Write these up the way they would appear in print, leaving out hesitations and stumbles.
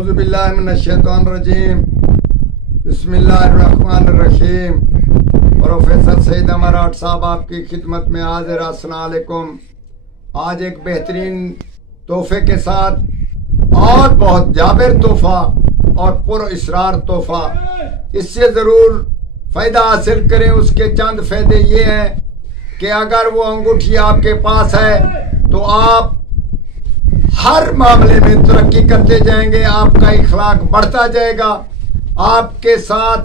औज़ुबिल्लाहि मिनश्शैतानिर्रजीम बिस्मिल्लाहिर्रहमानिर्रहीम। प्रोफेसर सईद अमराट साहब आपकी खिदमत में हाजिर। अस्सलाम वालेकुम। आज एक बेहतरीन तोहफे के साथ और बहुत जाबिर तोहफा और पुरअसरार तोहफा, इससे ज़रूर फ़ायदा हासिल करें। उसके चंद फ़ायदे ये हैं कि अगर वो अंगूठी आपके पास है तो आप हर मामले में तरक्की करते जाएंगे, आपका इखलाक बढ़ता जाएगा। आपके साथ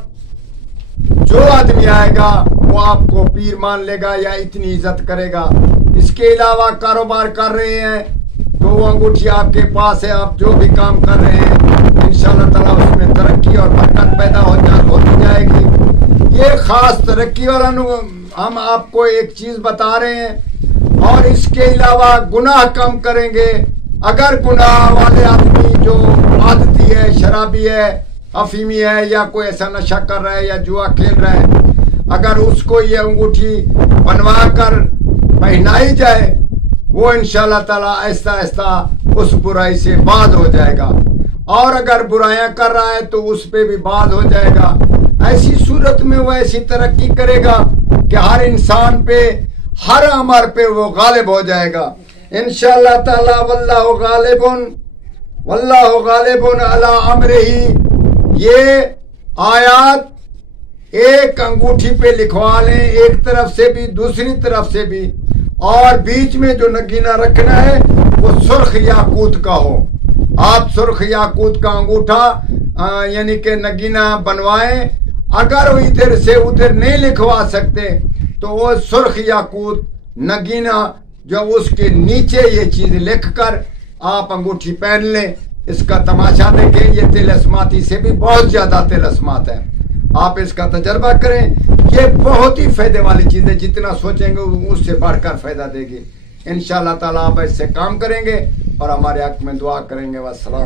जो आदमी आएगा वो आपको पीर मान लेगा या इतनी इज्जत करेगा। इसके अलावा कारोबार कर रहे हैं तो वो अंगूठी आपके पास है, आप जो भी काम कर रहे हैं इंशाअल्लाह ताला उसमें तरक्की और बरकत पैदा होती जाएगी। ये खास तरक्की वाला हम आपको एक चीज बता रहे हैं। और इसके अलावा गुनाह कम करेंगे। अगर गुनाह वाले आदमी जो आदती है, शराबी है, अफीमी है या कोई ऐसा नशा कर रहा है या जुआ खेल रहा है, अगर उसको ये अंगूठी बनवा कर पहनाई जाए वो इंशाअल्लाह ताला आहिस्ता आहिस्ता उस बुराई से बाज हो जाएगा। और अगर बुराइयां कर रहा है तो उस पे भी बाज हो जाएगा। ऐसी सूरत में वो ऐसी तरक्की करेगा कि हर इंसान पे, हर अमर पे वो गालिब हो जाएगा इंशाअल्लाह ताला। वल्लाहु गालिबुन अला अम्रिही। ये आयत एक अंगूठी पे लिखवा लें, एक तरफ से भी दूसरी तरफ से भी, और बीच में जो नगीना रखना है वो सुर्ख याकूत का हो। आप सुर्ख याकूत का अंगूठा यानी कि नगीना बनवाएं। अगर वो इधर से उधर नहीं लिखवा सकते तो वो सुर्ख याकूत नगीना जो उसके नीचे ये चीज लिखकर आप अंगूठी पहन लें। इसका तमाशा देखें, ये तिलस्माती से भी बहुत ज्यादा तिलस्मात है। आप इसका तजर्बा करें। ये बहुत ही फायदे वाली चीज है, जितना सोचेंगे उससे बढ़कर फायदा देगी इंशाअल्लाह ताला। आप इससे काम करेंगे और हमारे हक में दुआ करेंगे। वस्सलाम।